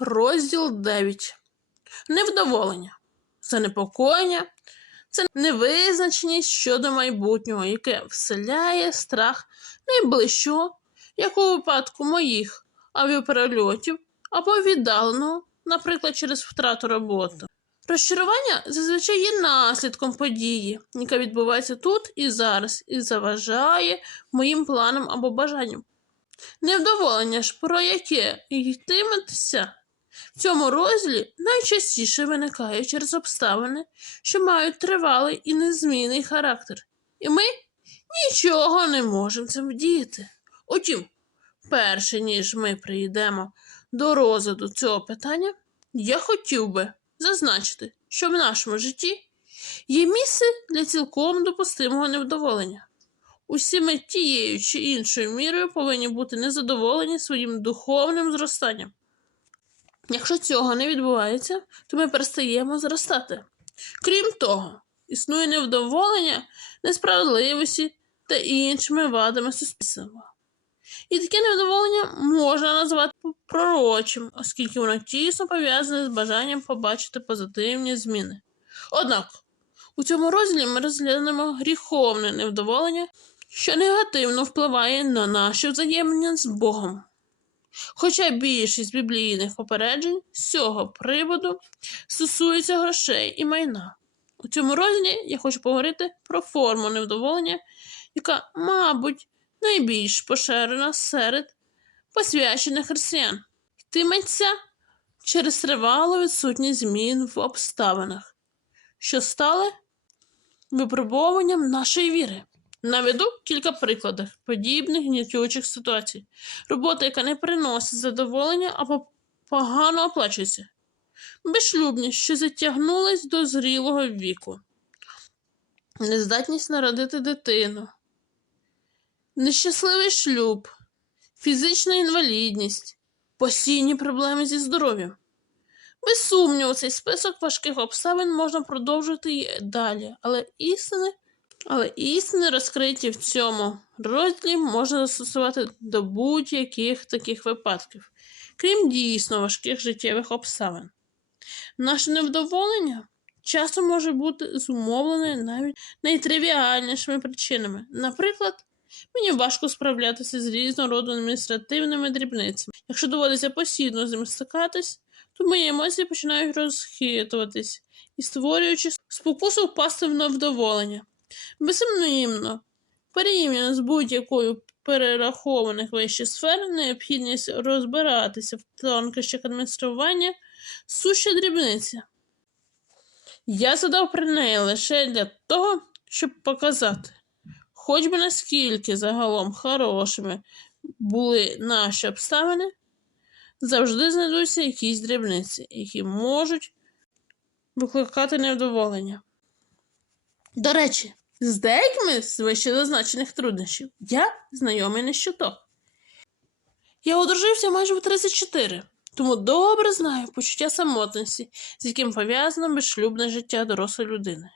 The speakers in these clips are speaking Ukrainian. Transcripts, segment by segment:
Розділ 9. Невдоволення. Занепокоєння це невизначеність щодо майбутнього, яке вселяє страх найближчого, як у випадку моїх авіаперельотів або віддаленого, наприклад, через втрату роботи. Розчарування зазвичай є наслідком події, яка відбувається тут і зараз, і заважає моїм планам або бажанням. Невдоволення ж, про яке йтиметься в цьому розділі найчастіше виникає через обставини, що мають тривалий і незмінний характер, і ми нічого не можемо цим вдіяти. Утім, перше ніж ми прийдемо до розгляду цього питання, я хотів би зазначити, що в нашому житті є місце для цілком допустимого невдоволення. Усі ми тією чи іншою мірою повинні бути незадоволені своїм духовним зростанням. Якщо цього не відбувається, то ми перестаємо зростати. Крім того, існує невдоволення, несправедливості та іншими вадами суспільства. І таке невдоволення можна назвати пророчим, оскільки воно тісно пов'язане з бажанням побачити позитивні зміни. Однак, у цьому розділі ми розглянемо гріховне невдоволення, що негативно впливає на наші взаємини з Богом. Хоча більшість біблійних попереджень з цього приводу стосується грошей і майна. У цьому розділі я хочу поговорити про форму невдоволення, яка, мабуть, найбільш поширена серед посвячених християн. Йтиметься через тривалу відсутність змін в обставинах, що стали випробовуванням нашої віри. Наведу кілька прикладів подібних гнітючих ситуацій. Робота, яка не приносить задоволення або погано оплачується. Безшлюбність, що затягнулась до зрілого віку. Нездатність народити дитину. Нещасливий шлюб, фізична інвалідність, постійні проблеми зі здоров'ям. Без сумніву, цей список важких обставин можна продовжувати і далі, але істини але істини, розкриті в цьому розділі, можна застосувати до будь-яких таких випадків, крім дійсно важких життєвих обставин. Наше невдоволення часто може бути зумовлене навіть найтривіальнішими причинами. Наприклад, мені важко справлятися з різного роду адміністративними дрібницями. Якщо доводиться постійно з ними стикатись, то мої емоції починають розхитуватись і створюючи спокусу впасти в невдоволення. Безсумнівно, порівняно з будь-якою перерахованих вище сфер, необхідність розбиратися в тонкощах адміністрування суща дрібниця. Я задав про неї лише для того, щоб показати, хоч би наскільки загалом хорошими були наші обставини, завжди знайдуться якісь дрібниці, які можуть викликати невдоволення. До речі, з деякими з вище зазначених труднощів я знайомий не щоток. Я одружився майже в 34, тому добре знаю почуття самотності, з яким пов'язано безшлюбне життя дорослої людини.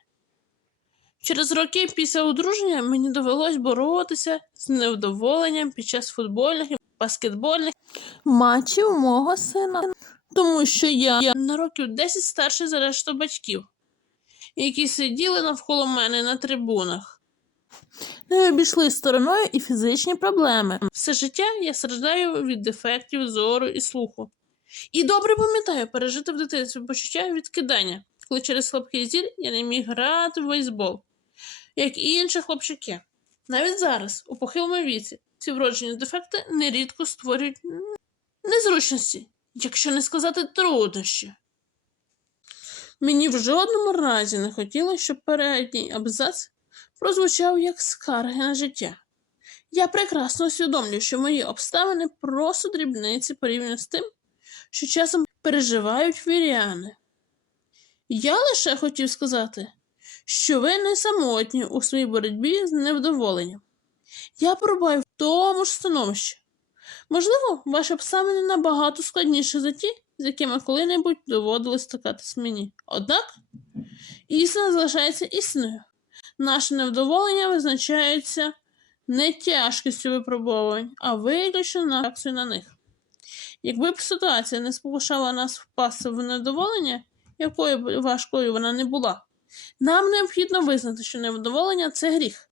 Через роки після одруження мені довелось боротися з невдоволенням під час футбольних і баскетбольних матчів мого сина, тому що я на років 10 старший за решту батьків які сиділи навколо мене на трибунах. Не обійшли стороною і фізичні проблеми. Все життя я страждаю від дефектів зору і слуху. І добре пам'ятаю пережити в дитинстві почуття відкидання, коли через слабкий зір я не міг грати в бейсбол, як і інші хлопчики. Навіть зараз, у похилому віці, ці вроджені дефекти нерідко створюють незручності, якщо не сказати труднощі. Мені в жодному разі не хотілося, щоб передній абзац прозвучав як скарги на життя. Я прекрасно усвідомлюю, що мої обставини просто дрібниці порівняно з тим, що часом переживають віряни. Я лише хотів сказати, що ви не самотні у своїй боротьбі з невдоволенням. Я пробуваю в тому ж становищі. Можливо, ваші обставини набагато складніші за ті, з якими коли-небудь доводилось стикатись мені. Однак істина залишається істиною. Наше невдоволення визначається не тяжкістю випробувань, а виключно на реакцію на них. Якби б ситуація не спокушала нас впасти в недоволення, якою б важкою вона не була, нам необхідно визнати, що невдоволення це гріх.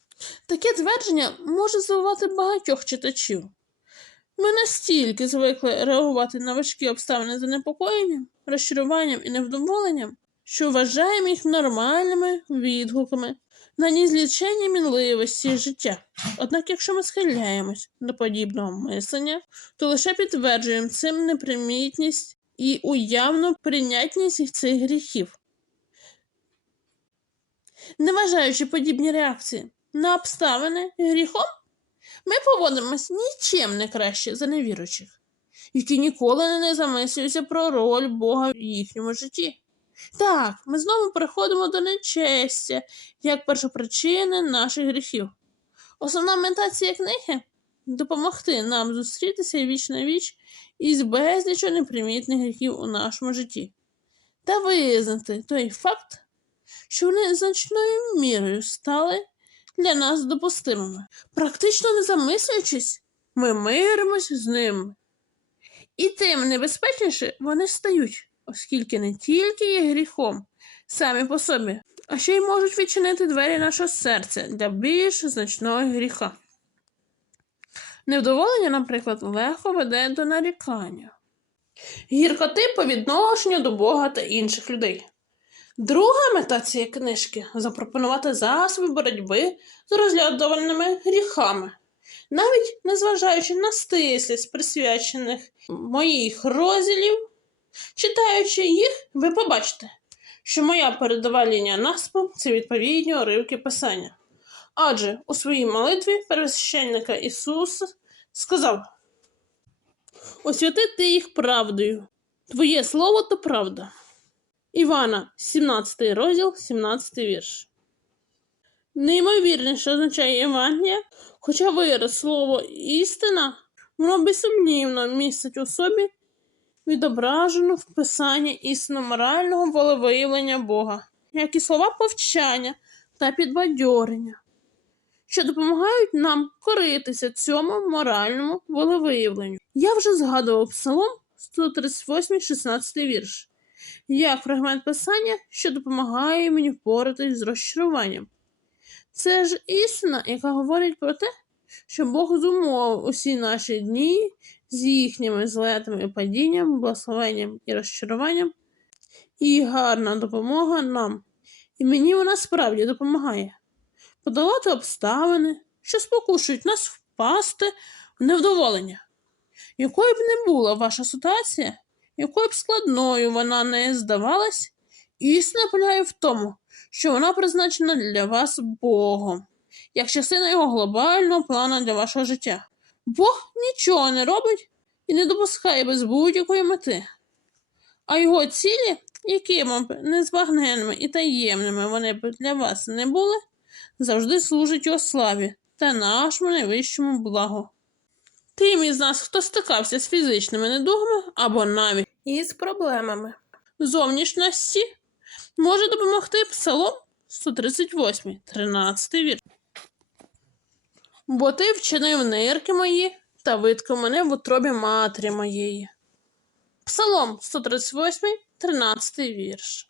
Таке твердження може здивувати багатьох читачів. Ми настільки звикли реагувати на важкі обставини занепокоєнням, розчаруванням і невдоволенням, що вважаємо їх нормальними відгуками на незліченні мінливості життя. Однак, якщо ми схиляємось до подібного мислення, то лише підтверджуємо цим непримітність і уявну прийнятність цих гріхів. Не вважаючи подібні реакції на обставини гріхом, ми поводимось нічим не краще за невіруючих, які ніколи не замислюються про роль Бога в їхньому житті. Так, ми знову приходимо до нечестя як першопричини наших гріхів. Основна мета цієї книги допомогти нам зустрітися віч на віч із безліччю непримітних гріхів у нашому житті та визнати той факт, що вони значною мірою стали для нас допустимими. Практично не замислюючись, ми миримось з ними. І тим небезпечніше вони стають, оскільки не тільки є гріхом самі по собі, а ще й можуть відчинити двері нашого серця для більш значного гріха. Невдоволення, наприклад, легко веде до нарікання, гіркоти по відношенню до Бога та інших людей. Друга мета цієї книжки запропонувати засоби боротьби з розглядованими гріхами. Навіть незважаючи на стислість присвячених моїх розділів, читаючи їх, ви побачите, що моя передова лінія наспу це відповідні уривки писання. Адже у своїй молитві первосвященника Ісус сказав: освяти ти їх правдою, твоє слово то правда. Івана, 17 розділ, 17 вірш. Неймовірніше означає Євангелія, хоча вираз слово істина, воно безсумнівно містить у собі відображену в писанні істину морального волевиявлення Бога, як і слова повчання та підбадьорення, що допомагають нам коритися цьому моральному волевиявленню. Я вже згадував Псалом 138, 16 вірш як фрагмент писання, що допомагає мені впоратись з розчаруванням. Це ж істина, яка говорить про те, що Бог зумовив усі наші дні з їхніми злетами і падінням, благословенням і розчаруванням, і гарна допомога нам. І мені вона справді допомагає подолати обставини, що спокушують нас впасти в невдоволення. Якою б не була ваша ситуація, якою б складною вона не здавалась, істина полягає в тому, що вона призначена для вас Богом, як частина його глобального плану для вашого життя. Бог нічого не робить і не допускає без будь-якої мети. А його цілі, якими б незбагненними і таємними вони б для вас не були, завжди служать його славі та нашому найвищому благу. Тим із нас, хто стикався з фізичними недугами або навіть із проблемами зовнішності, може допомогти Псалом 138, 13 вірш. Бо ти вчинив нирки мої та виткав мене в утробі матері моєї. Псалом 138, 13 вірш.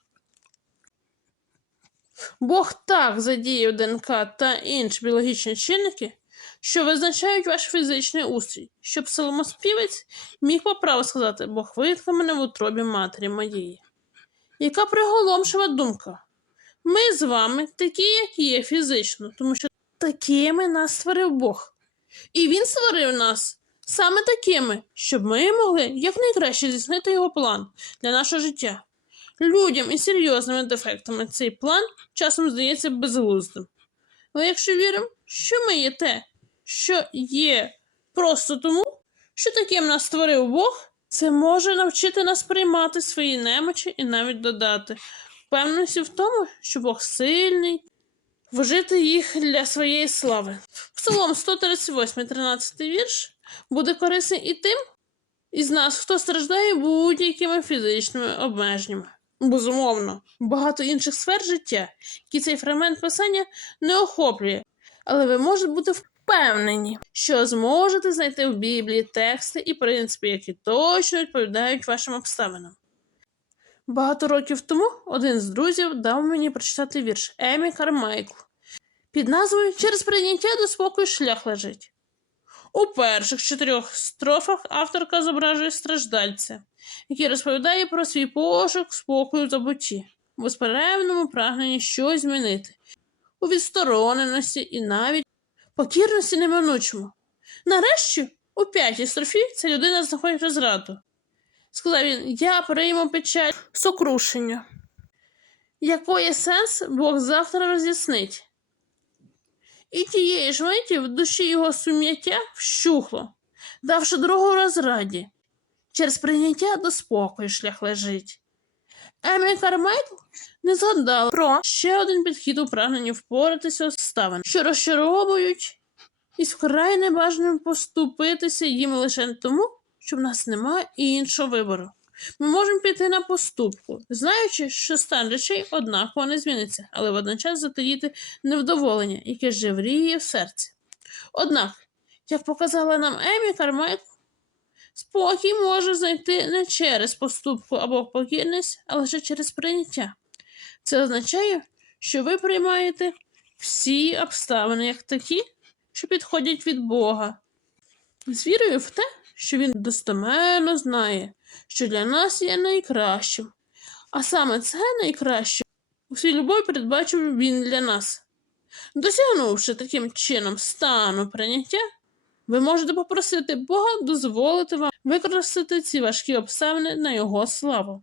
Бог так задіяв ДНК та інші біологічні чинники, що визначають ваш фізичний устрій, щоб псалмоспівець міг по праву сказати Бог виткав мене в утробі матері моєї. Яка приголомшива думка? Ми з вами такі, як є фізично, тому що такими нас створив Бог. І Він створив нас саме такими, щоб ми могли якнайкраще здійснити його план для нашого життя. Людям із серйозними дефектами цей план часом здається безглуздим. Але якщо віримо, що ми є те, що є просто тому, що таким нас створив Бог, це може навчити нас приймати свої немочі і навіть додати впевненості в тому, що Бог сильний, вжити їх для своєї слави. Псалом 138, 13 вірш буде корисний і тим із нас, хто страждає будь-якими фізичними обмеженнями. Безумовно, багато інших сфер життя, які цей фрагмент писання не охоплює, але ви можете бути впевнені, що зможете знайти в Біблії тексти і принципи, які точно відповідають вашим обставинам. Багато років тому один з друзів дав мені прочитати вірш Емі Кармайкл під назвою Через прийняття до спокою шлях лежить. У перших чотирьох строфах авторка зображує страждальця, який розповідає про свій пошук спокою в забутті, в безперервному прагненні щось змінити, у відстороненості і навіть покірності неминучому. Нарешті, у п'ятій строфі ця людина знаходить розраду. Сказав він, я прийму печаль сокрушення. Якої сенс Бог завтра роз'яснить? І тієї ж миті в душі його сум'яття вщухло, давши дорогу розраді. Через прийняття до спокою шлях лежить. Емі Кармайкл не згадала про ще один підхід у прагненні впоратися з обставин, що розчаровують і вкрай небажаним поступитися їм лише тому, що в нас немає іншого вибору. Ми можемо піти на поступку, знаючи, що стан речей однаково не зміниться, але водночас затаїти невдоволення, яке жевріє в серці. Однак, як показала нам Емі Кармайкл, спокій може знайти не через поступку або покірність, а лише через прийняття. Це означає, що ви приймаєте всі обставини як такі, що підходять від Бога, з вірою в те, що Він достеменно знає, що для нас є найкращим. А саме це найкраще у свій любові передбачив він для нас. Досягнувши таким чином стану прийняття, ви можете попросити Бога дозволити вам використати ці важкі обставини на Його славу.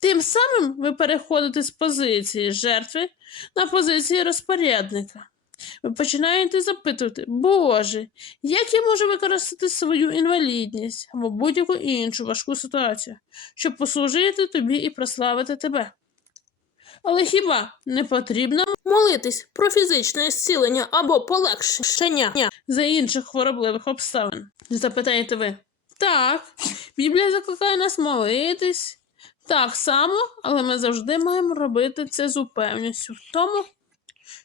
Тим самим ви переходите з позиції жертви на позицію розпорядника. Ви починаєте запитувати, Боже, як я можу використати свою інвалідність або будь-яку іншу важку ситуацію, щоб послужити тобі і прославити тебе? Але хіба не потрібно молитись про фізичне зцілення або полегшення за інших хворобливих обставин? Запитаєте ви. Так, Біблія закликає нас молитись так само, але ми завжди маємо робити це з упевненістю в тому,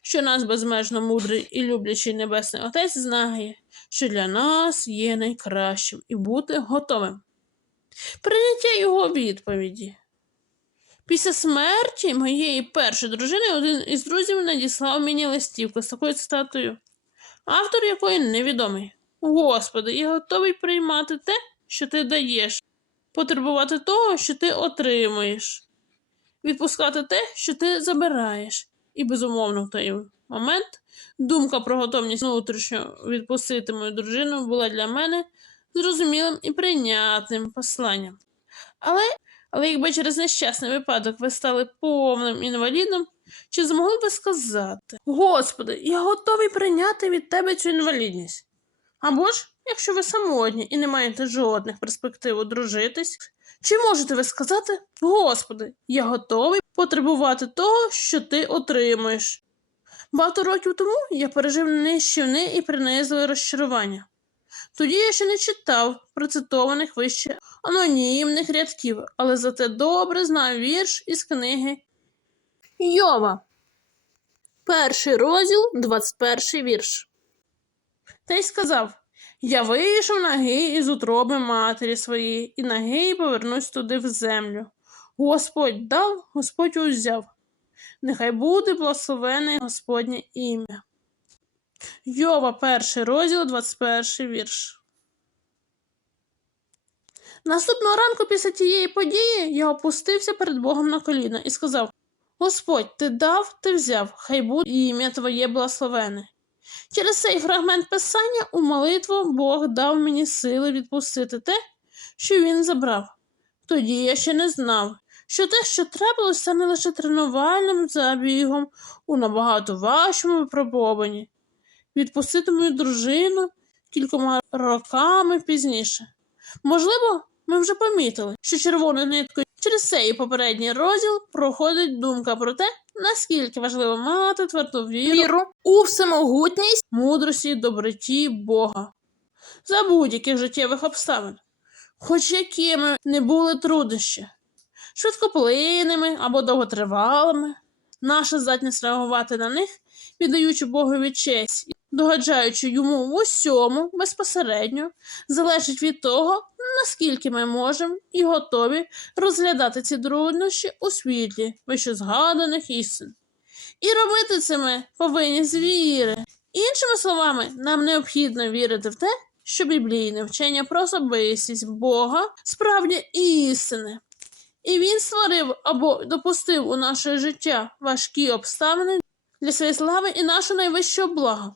що нас безмежно мудрий і люблячий Небесний Отець знає, що для нас є найкращим і бути готовим. Прийняття його відповіді. Після смерті моєї першої дружини один із друзів надіслав мені листівку з такою цитатою, автор якої невідомий. Господи, я готовий приймати те, що ти даєш, потребувати того, що ти отримуєш, відпускати те, що ти забираєш. І, безумовно, в той момент думка про готовність внутрішньо відпустити мою дружину була для мене зрозумілим і прийнятним посланням. Але, але якби через нещасний випадок ви стали повним інвалідом, чи змогли би сказати: Господи, я готовий прийняти від тебе цю інвалідність? Або ж, якщо ви самотні і не маєте жодних перспектив одружитись, чи можете ви сказати, Господи, я готовий потребувати того, що ти отримуєш? Багато років тому я пережив нищівне і принизливе розчарування. Тоді я ще не читав процитованих вище анонімних рядків, але зате добре знав вірш із книги Йова. Перший розділ, 21 вірш. Та й сказав Я вийшов нагий із утроби матері своєї, і нагий повернусь туди в землю. Господь дав, Господь узяв. Нехай буде благословене Господнє ім'я. Йова, перший розділ, 21 вірш. Наступного ранку після тієї події я опустився перед Богом на коліна і сказав: Господь, ти дав, ти взяв, хай буде ім'я Твоє благословене. Через цей фрагмент писання у молитву Бог дав мені сили відпустити те, що він забрав. Тоді я ще не знав, що те, що трапилося, стане лише тренувальним забігом у набагато важчому випробуванні. Відпустити мою дружину кількома роками пізніше. Можливо, ми вже помітили, що червоною ниткою через цей попередній розділ проходить думка про те, наскільки важливо мати тверду віру, віру у всемогутність. мудрості і доброті Бога за будь-яких життєвих обставин, хоч якими не були труднощі, швидкоплинними або довготривалими, наша здатність реагувати на них, віддаючи Богові честь, догоджаючи йому в усьому безпосередньо, залежить від того, наскільки ми можемо і готові розглядати ці труднощі у світлі вищезгаданих істин. І робити це ми повинні з віри. Іншими словами, нам необхідно вірити в те, що біблійне вчення про особистість Бога справді істинне. І він створив або допустив у наше життя важкі обставини для своєї слави і нашого найвищого блага.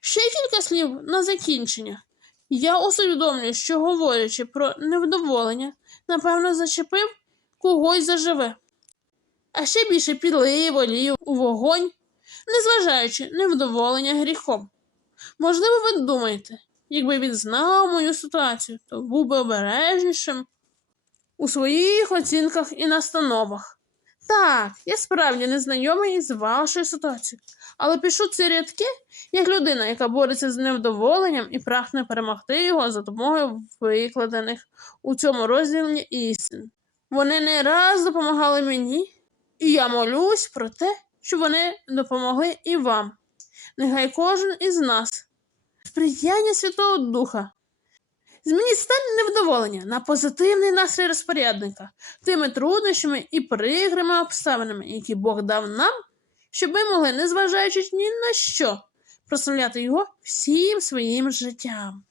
Ще кілька слів на закінчення. Я усвідомлюю, що говорячи про невдоволення, напевно, зачепив когось заживе. А ще більше підлив олію у вогонь, незважаючи невдоволення гріхом. Можливо, ви думаєте, якби він знав мою ситуацію, то був би обережнішим у своїх оцінках і настановах. Так, я справді не знайомий із вашою ситуацією, але пишу ці рядки як людина, яка бореться з невдоволенням і прагне перемогти його за допомогою викладених у цьому розділі істин. Вони не раз допомагали мені, і я молюсь про те, щоб вони допомогли і вам. Нехай кожен із нас сприяння Святого Духа змінить стан невдоволення на позитивний настрій розпорядника тими труднощами і прикрими обставинами, які Бог дав нам, щоб ми могли, незважаючи ні на що, прославляти його всім своїм життям.